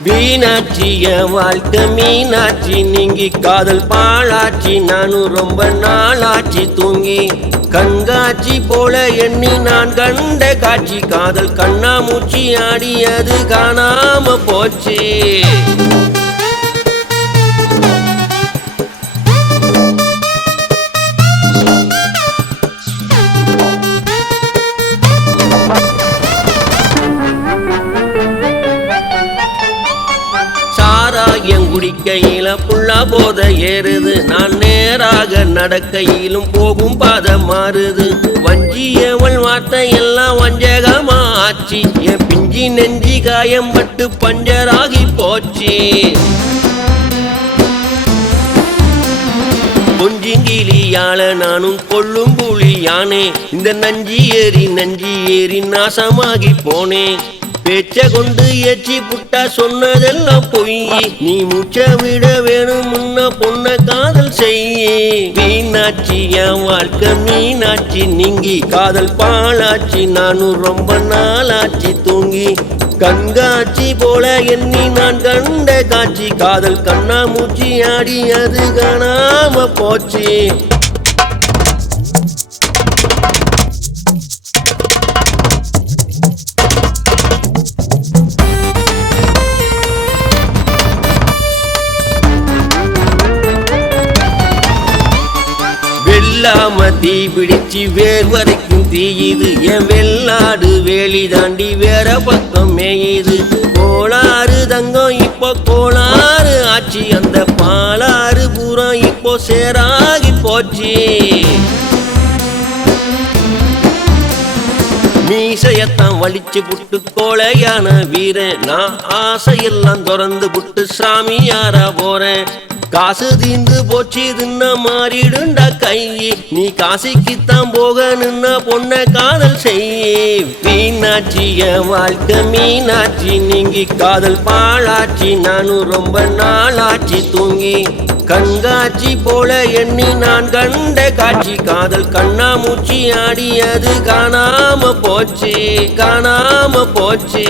வீணாட்சி என் வாழ்க்கை மீனாட்சி நீங்கி காதல் பாழாச்சி நானும் ரொம்ப நாளாச்சி தூங்கி கண்காட்சி போல எண்ணி நான் கண்ட காட்சி காதல் கண்ணாமூச்சி ஆடியது காணாம போச்சு. குடிக்கையில புள்ளா போத ஏறுது நான் நேராக நடக்கையிலும் போகும் பாத மாறுது வஞ்சியவள் வார்த்தை எல்லாம் வஞ்சகமா ஆச்சு என் பிஞ்சி நெஞ்சி காயம் பட்டு பஞ்சராகி போச்சு. கொஞ்சிங்கிலியால நானும் கொள்ளும் புலியானே இந்த நஞ்சி ஏறி நாசமாகி போனேன். பேச்ச கொண்டு ஏச்சி புட்டா சொன்னதெல்லாம் பொய் நீ மூச்ச விட வேணும் முன்ன பொண்ண காதல் செய்ய. மீனாட்சி என் வாழ்க்கை மீனாட்சி நீங்கி காதல் பாழாச்சி நானும் ரொம்ப நாளாச்சி தூங்கி கண்காட்சி போல எண்ணி நான் கண்ட காட்சி காதல் கண்ணாமூச்சி ஆடி அது காணாம போச்சு. வெள்ளாம தீ பிடிச்சு வேர் வரைக்கும் தீயுது என் வெள்ளாடு வேலி தாண்டி வேற பக்கம் மேயுது. கோளாறு தங்கம் இப்போ கோளாறு ஆச்சு அந்த பாலாறு பூரம் இப்போ சேராகி போச்சு. மீசையத்தான் வலிச்சு புட்டு கோளையான வீரன் நான் ஆசையெல்லாம் திறந்து புட்டு சாமியாரா போறேன். காசு தீந்து போச்சு தின்ன மாறிடுண்டா கை நீ காசிக்குத்தான் போக நின்ன பொண்ண காதல் செய்ய. மீனாட்சி என் வாழ்க்கை மீனாட்சி நீங்கி காதல் பாழாச்சி நானும் ரொம்ப நாளாச்சி தூங்கி கண்காட்சி போல எண்ணி நான் கண்ட காட்சி காதல் கண்ணாமூச்சி ஆடியது காணாம போச்சு காணாம போச்சு.